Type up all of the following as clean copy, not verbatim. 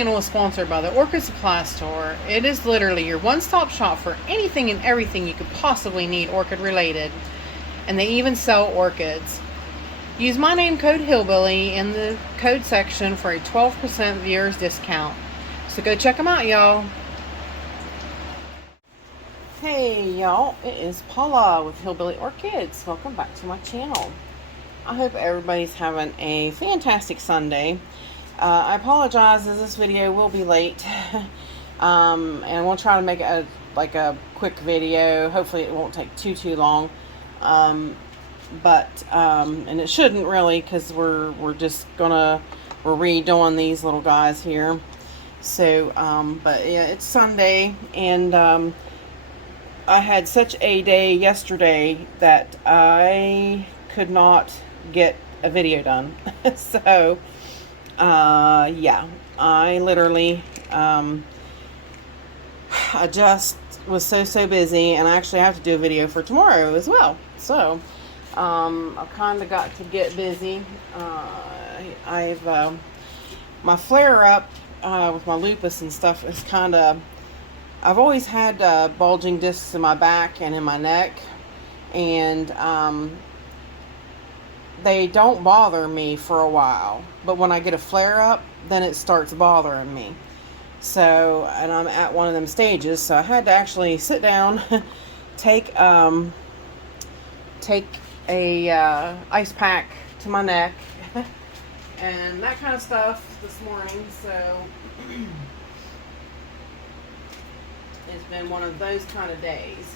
channel is sponsored by the Orchid Supply Store. It is literally your one-stop shop for anything and everything you could possibly need orchid related. And they even sell orchids. Use my name code Hillbilly in the code section for a 12% viewers discount. So go check them out, y'all. Hey y'all, it is Paula with Hillbilly Orchids. Welcome back to my channel. I hope everybody's having a fantastic Sunday. I apologize as this video will be late. And we'll try to make it a quick video. Hopefully it won't take too long. And it shouldn't really, because we're redoing these little guys here. So but yeah, it's Sunday, and I had such a day yesterday that I could not get a video done. So yeah, I literally I just was so busy, and I actually have to do a video for tomorrow as well. So I've kind of got to get busy. I've my flare up with my lupus and stuff is kind of, I've always had bulging discs in my back and in my neck, and they don't bother me for a while, but when I get a flare up, then it starts bothering me. So, and I'm at one of them stages, so I had to actually sit down, take a ice pack to my neck and that kind of stuff this morning. So it's been one of those kind of days.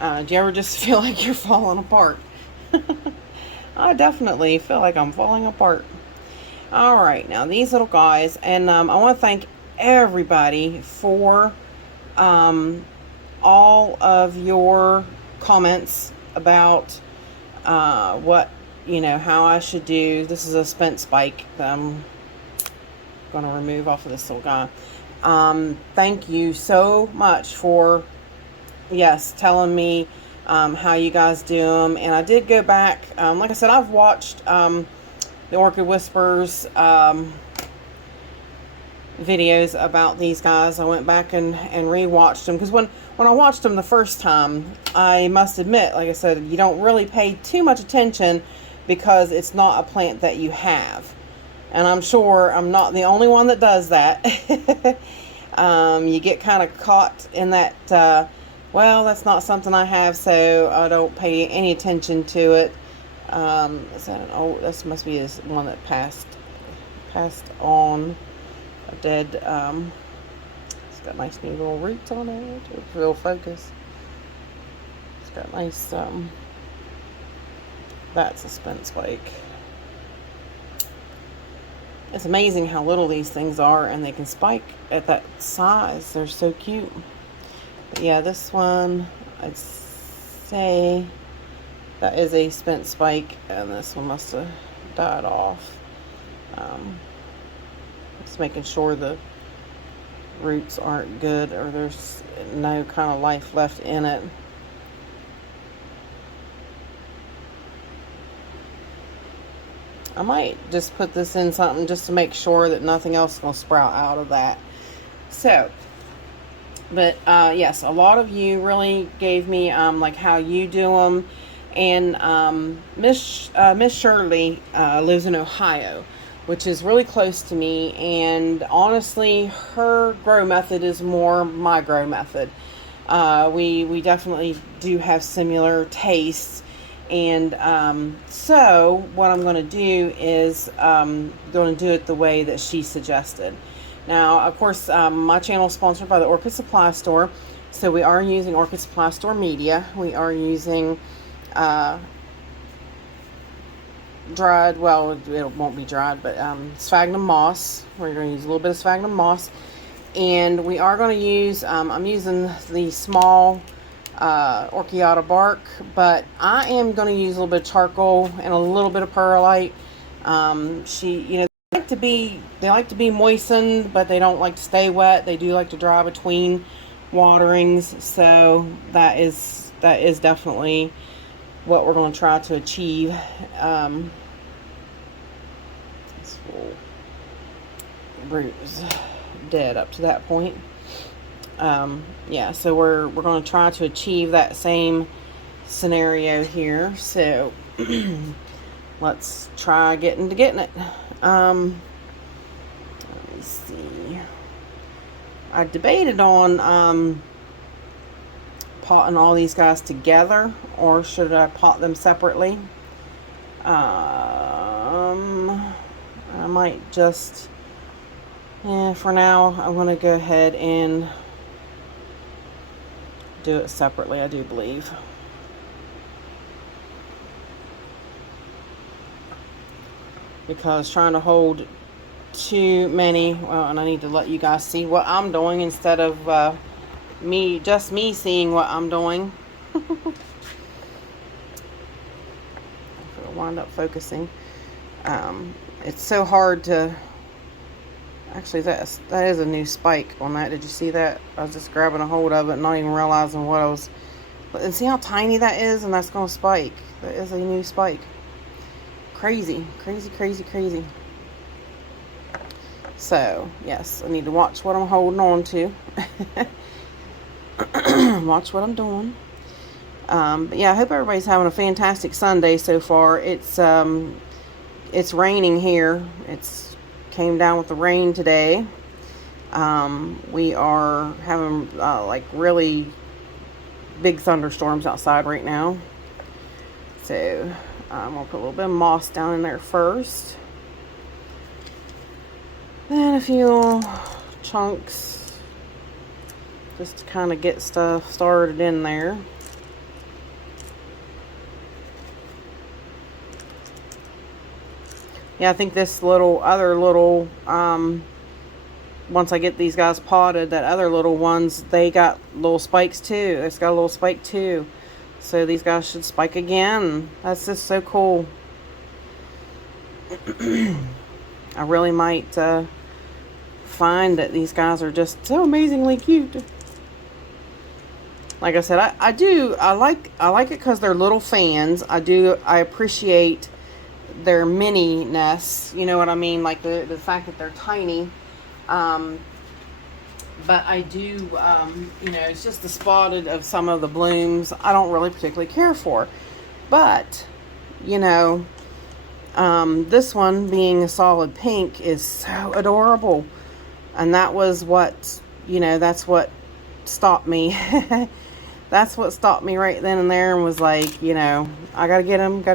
Do you ever just feel like you're falling apart? I definitely feel like I'm falling apart. Alright, now these little guys, and I want to thank everybody for all of your comments about what, how I should do. This is a spent spike that I'm going to remove off of this little guy. Thank you so much for, yes, telling me how you guys do them. And I did go back, like I said, I've watched the Orchid Whispers videos about these guys. I went back and re-watched them, because when I watched them the first time, I must admit, like I said, you don't really pay too much attention because it's not a plant that you have. And I'm sure I'm not the only one that does that. You get kind of caught in that, well, that's not something I have, so I don't pay any attention to it. Is that an old, this must be his one that passed on, a dead, it's got nice new little roots on it, if we'll focus. It's got nice, that's a spent spike. It's amazing how little these things are, and they can spike at that size. They're so cute. But yeah, this one, I'd say that is a spent spike, and this one must have died off. Just making sure the roots aren't good, or there's no kind of life left in it. I might just put this in something just to make sure that nothing else is going to sprout out of that. So, but yes, a lot of you really gave me like how you do them. And Miss Shirley lives in Ohio, which is really close to me, and honestly her grow method is more my grow method. We definitely do have similar tastes, and so what I'm going to do is going to do it the way that she suggested. Now, of course, my channel is sponsored by the Orchid Supply Store, so we are using Orchid Supply Store media. We are using dried, well, it won't be dried, but sphagnum moss. We're going to use a little bit of sphagnum moss, and we are going to use, I'm using the small orchiata bark, but I am going to use a little bit of charcoal and a little bit of perlite. They like to be moistened, but they don't like to stay wet. They do like to dry between waterings, so that is definitely what we're going to try to achieve. This will roots dead up to that point. Yeah, so we're going to try to achieve that same scenario here. So let's try getting it. Let me see. I debated on potting all these guys together, or should I pot them separately? I might just, for now, I'm going to go ahead and do it separately, I do believe. Because trying to hold too many, well, and I need to let you guys see what I'm doing instead of me seeing what I'm doing. If it'll wind up focusing. It's so hard to, actually that is a new spike on that. Did you see that? I was just grabbing a hold of it, not even realizing what I was, and see how tiny that is, and that's going to spike. That is a new spike. Crazy. So, yes, I need to watch what I'm holding on to. Watch what I'm doing. But yeah, I hope everybody's having a fantastic Sunday so far. It's raining here. It's came down with the rain today. We are having like really big thunderstorms outside right now. So I'm gonna put a little bit of moss down in there first. Then a few chunks just to kind of get stuff started in there. Yeah, I think this other little, once I get these guys potted, that other little ones, they got little spikes too. It's got a little spike too. So these guys should spike again. That's just so cool. I really might find that these guys are just so amazingly cute. Like I said, I like it because they're little fans. I appreciate their mini nests, you know what I mean, like the fact that they're tiny, but I do, you know, it's just the spotted of some of the blooms I don't really particularly care for, but you know, this one being a solid pink is so adorable, and that was what, you know, that's what stopped me. That's what stopped me right then and there, and was like, you know, I gotta get him. A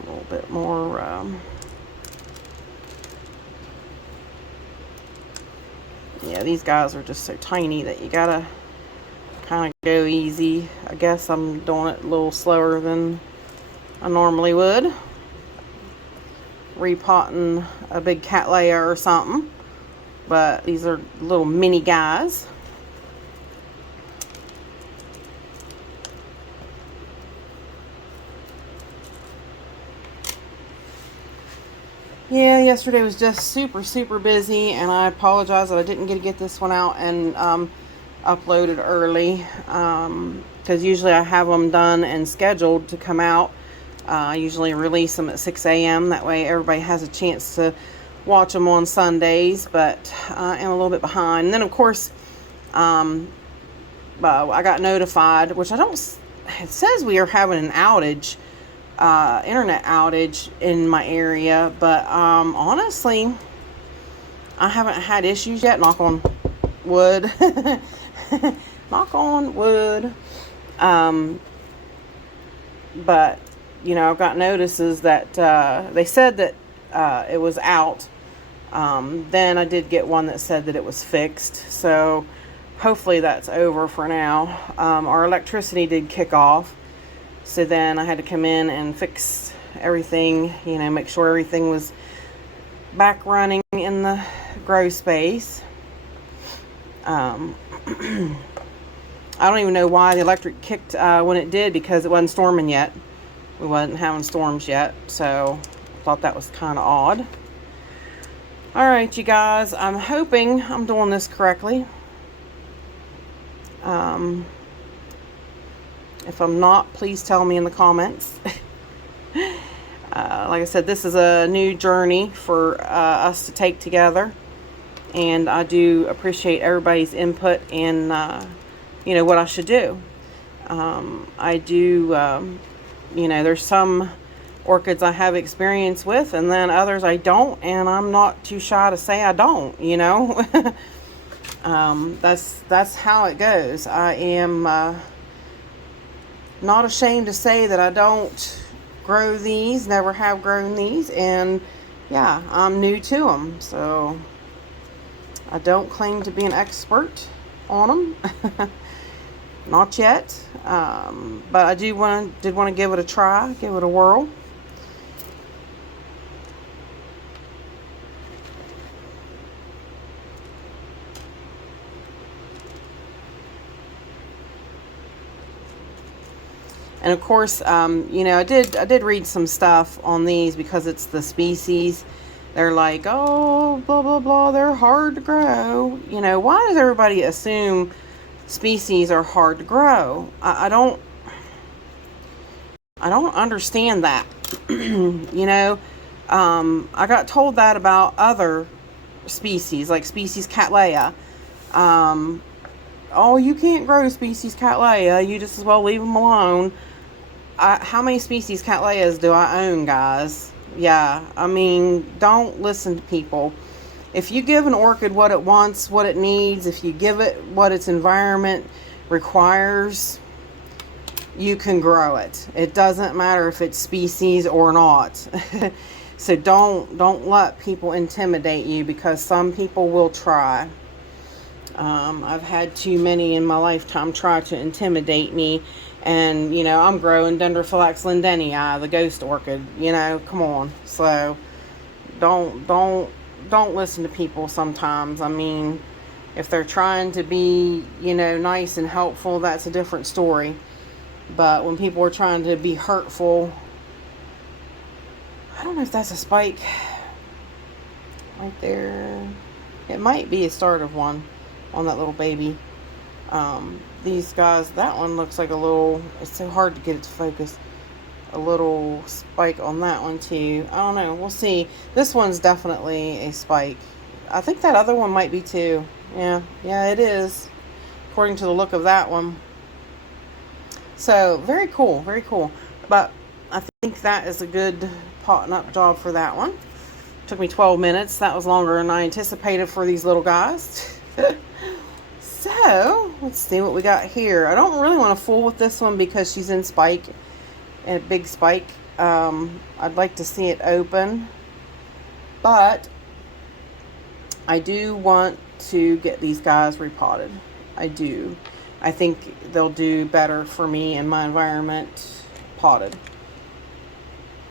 little bit more, yeah, these guys are just so tiny that you gotta kind of go easy. I guess I'm doing it a little slower than I normally would. Repotting a big cattleya or something. But these are little mini guys. Yeah, yesterday was just super busy, and I apologize that I didn't get to get this one out and upload it early, because usually I have them done and scheduled to come out. I usually release them at 6 a.m. That way everybody has a chance to watch them on Sundays, but I am a little bit behind. And then of course, I got notified, which I don't, it says we are having an outage, internet outage in my area, but honestly, I haven't had issues yet, knock on wood. Knock on wood. But you know, I've got notices that they said that it was out. Then I did get one that said that it was fixed, so hopefully that's over for now. Our electricity did kick off, so then I had to come in and fix everything, you know, make sure everything was back running in the grow space. I don't even know why the electric kicked when it did, because it wasn't storming yet. We wasn't having storms yet, so I thought that was kind of odd. Alright, you guys, I'm hoping I'm doing this correctly. If I'm not, please tell me in the comments. Like I said, this is a new journey for us to take together, and I do appreciate everybody's input in, you know, what I should do. I do, there's some orchids I have experience with, and then others I don't, and I'm not too shy to say I don't, you know. That's how it goes. I am not ashamed to say that I don't grow these, never have grown these, and yeah, I'm new to them, so I don't claim to be an expert on them. Not yet, but I did want to give it a try, give it a whirl. And of course, you know, I did read some stuff on these because it's the species. They're like, oh, blah, blah, blah, they're hard to grow. You know, why does everybody assume species are hard to grow? I don't understand that. You know, I got told that about other species, like species Cattleya. Oh, you can't grow species Cattleya, you just as well leave them alone. How many species Cattleyas do I own, guys? Yeah, I mean, don't listen to people. If you give an orchid what it wants, what it needs, if you give it what its environment requires, you can grow it. It doesn't matter if it's species or not. So don't let people intimidate you, because some people will try. I've had too many in my lifetime try to intimidate me. And, you know, I'm growing Dendrophylax lindenii, the ghost orchid, you know, come on. So, don't listen to people sometimes. I mean, if they're trying to be, you know, nice and helpful, that's a different story. But when people are trying to be hurtful, I don't know if that's a spike right there. It might be a start of one on that little baby. These guys, that one looks like a little, it's so hard to get it to focus, a little spike on that one too. I don't know, we'll see. This one's definitely a spike. I think that other one might be too. Yeah, it is, according to the look of that one. So, very cool, very cool. But I think that is a good potting up job for that one. Took me 12 minutes. That was longer than I anticipated for these little guys. So, let's see what we got here. I don't really want to fool with this one because she's in spike, and a big spike. I'd like to see it open, but I do want to get these guys repotted. I do. I think they'll do better for me and my environment potted.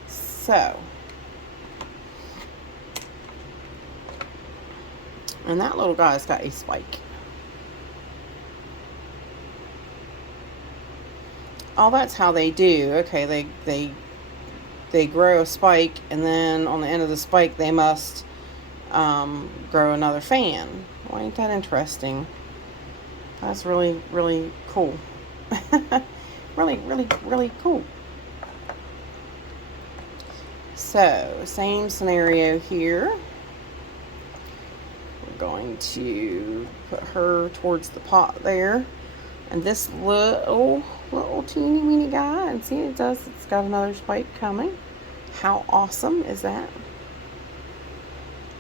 So, and that little guy's got a spike. Oh, that's how they do. Okay, they grow a spike, and then on the end of the spike they must grow another fan. Well, ain't that interesting? That's really, really cool. Really, really, really cool. So, same scenario here. We're going to put her towards the pot there. And this little teeny weeny guy, and see, it's got another spike coming. How awesome is that?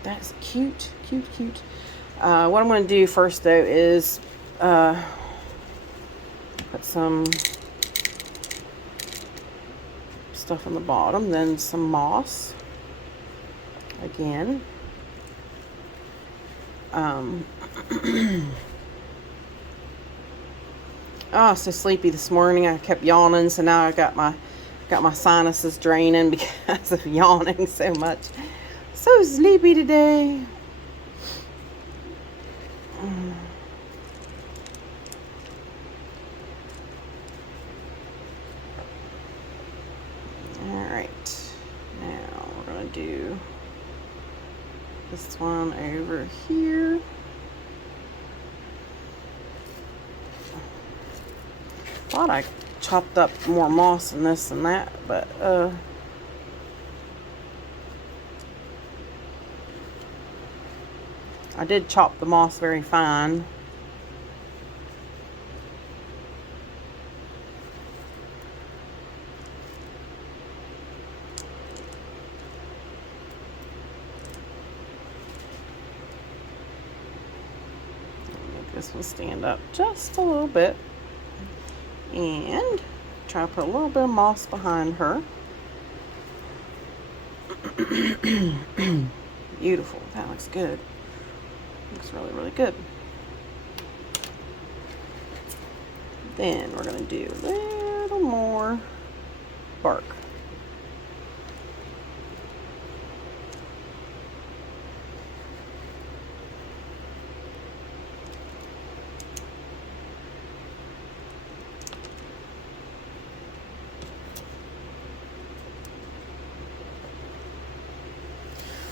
That's cute, cute, cute. What I'm going to do first, though, is put some stuff on the bottom, then some moss again. Oh, so sleepy this morning. I kept yawning, so now I got my sinuses draining because of yawning so much. So sleepy today. Alright, now we're going to do this one over here. Thought I chopped up more moss and this and that, but I did chop the moss very fine. Make this one stand up just a little bit. And try to put a little bit of moss behind her. Beautiful. That looks good. Looks really, really good. Then we're going to do a little more bark.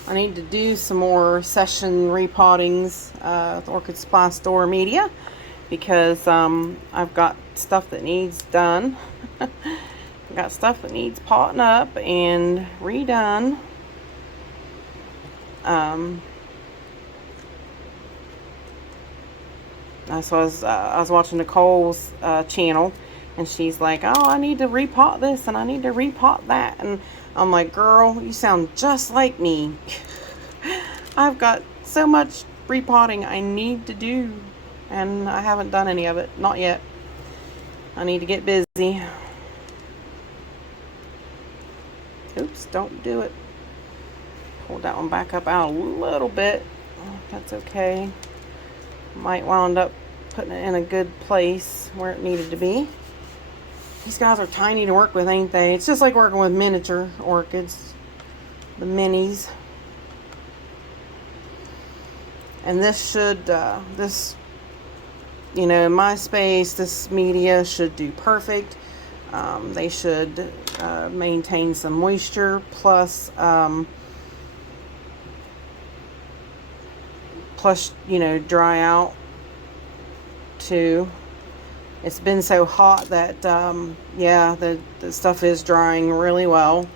I need to do some more session repottings with Orchid Supply Store media because I've got stuff that needs done. I've got stuff that needs potting up and redone. So I was watching Nicole's channel, and she's like, "Oh, I need to repot this and I need to repot that," and I'm like, "Girl, you sound just like me." I've got so much repotting I need to do, and I haven't done any of it, not yet. I need to get busy. Oops, don't do it. Pulled that one back up out a little bit. Oh, that's okay. Might wound up putting it in a good place where it needed to be. These guys are tiny to work with, ain't they? It's just like working with miniature orchids, the minis. And this should, you know, in my space, this media should do perfect. They should maintain some moisture, plus, you know, dry out too. It's been so hot that, yeah, the stuff is drying really well.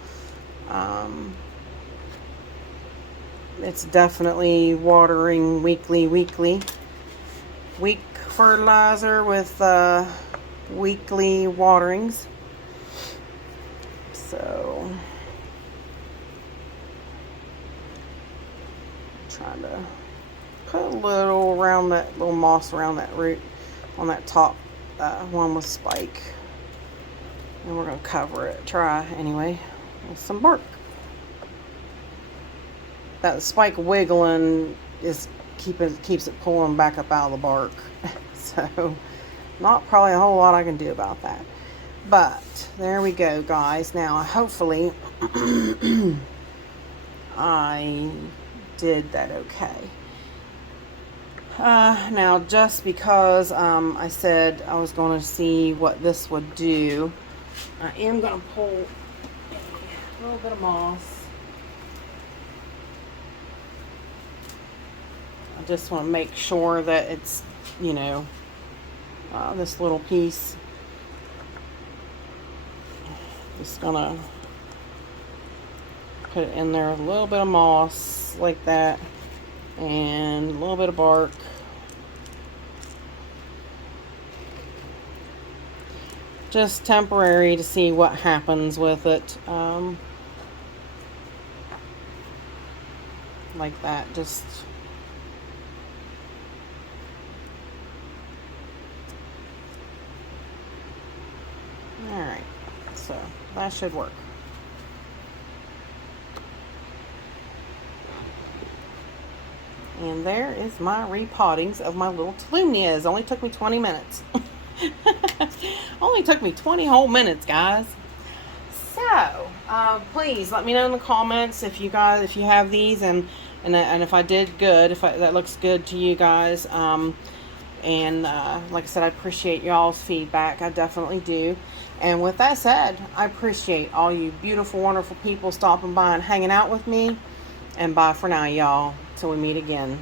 It's definitely watering weekly. Week fertilizer with weekly waterings. So, trying to put a little around that, little moss around that root on that top one with spike. And we're going to cover it, try anyway, with some bark. That spike wiggling is keeps it pulling back up out of the bark. So, not probably a whole lot I can do about that. But, there we go, guys. Now, hopefully, I did that okay. Now, just because I said I was going to see what this would do, I am going to pull a little bit of moss. I just want to make sure that it's, you know, this little piece. Just gonna put it in there, a little bit of moss like that, and a little bit of bark. Just temporary to see what happens with it. Like that, just alright, so that should work. And there is my repottings of my little Tolumnias. Only took me 20 minutes. Only took me 20 whole minutes, guys. So, please let me know in the comments if you have these, and if I did good, if that looks good to you guys. And like I said, I appreciate y'all's feedback. I definitely do. And with that said, I appreciate all you beautiful, wonderful people stopping by and hanging out with me. And bye for now, y'all. Till we meet again.